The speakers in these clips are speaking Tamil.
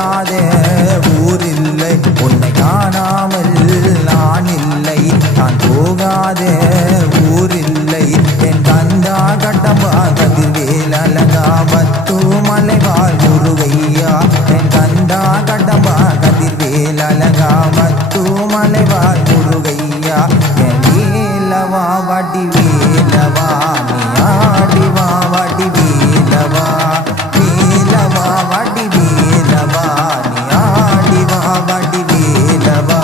போகாத ஊரில்லை உன்னை காணாமல் நான் இல்லை நான் போகாத ஊரில்லை என் கந்தா கட்டம்பா கதிர்வேல் அழகா பத்து மலைவாழ் முருகையா என் கந்தா கட்டம்பா கதிர்வேல் அழகா பத்து மலைவாழ் முருகையா என் வேலவா வாட்டி வேலவா நீ ஆடிவா வாட்டி வேலவா வேலவா வாட்டி வேலவா நீ ஆடிவா வாட்டி வேலவா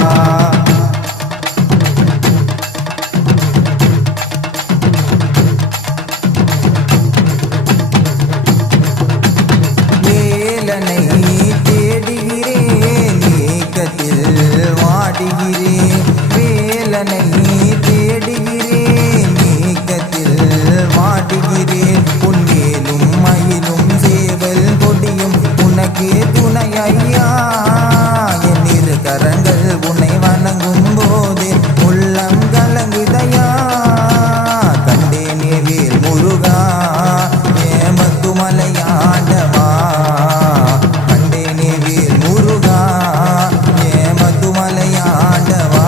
வேலனை தேடுகிறேன் ஏக்கத்தில் வாடுகிறேன் வேலனை தேடுகிறேன் ஏக்கத்தில் வாடுகிறேன் உன்மேலும் மயிலும் சேவல் கொடியும் உனக்கே துணை ஐயா என் இரு கரங்கள் உன்னை வணங்கும் போதே உள்ளம் கலங்குதையா கண்டேனே வேல் முருகா ஏமத்து மலையாண்டவா கண்டேனே வேல் முருகா ஏமத்து மலையாண்டவா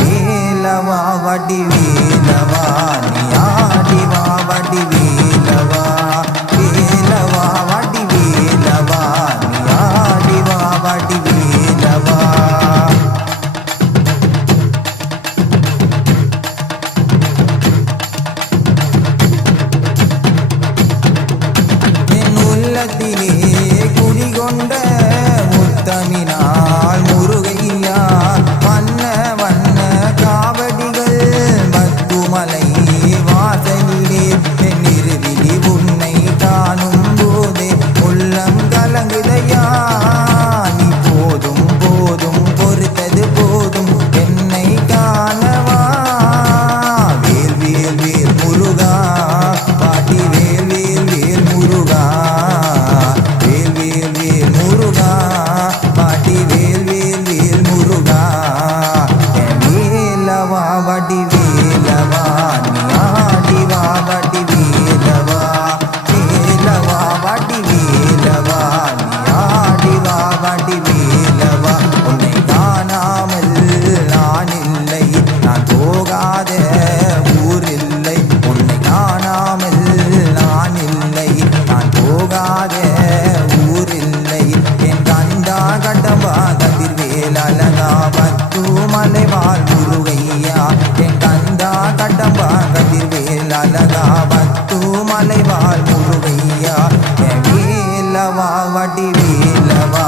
வேலவா வடி வேலவா நீ ஆடிவா வடி வேலவா வேலவா வடி வேலவா நீ ஆடிவா வடி வேலவா என் உள்ளத்திலே குடிகொண்ட முத்தமினால் முருகையா வண்ண வண்ண காவடிகள் மத்துமலை வாசலிலே என் இருவிழி உன்னை காணும் போதே உள்ளம் கலங்குதையா நீ போதும் போதும் பொறுத்தது போதும் என்னை காணவா வேல் வேல் வேல் முருகா பாட்டி வேல் வேல் வேல் முருகா வேல் வேல் வேல் முருகா பாட்டி வேல் வேல் வேல் முருகா என் வேலவா வடி வேலவா நீ ஆடிவா வடி வேலவா வேலவா வடி வேலவா நீ ஆடிவா வடி வேலவா உன்னை காணாமல் நான் இல்லை நான் போகாத ஊரில்லை உன்னை காணாமல் நான் இல்லை நான் போகாத ஊரில்லை என் கண்டா கட்டம்பா கதிர்வேல் அழகா பத்து மலைவாழ் முருகையா என் கண்டா கட்டம்பா கதிர்வேல் அழகா பத்து மலைவாழ் முருகையா என் வேலவா வடி வேலவா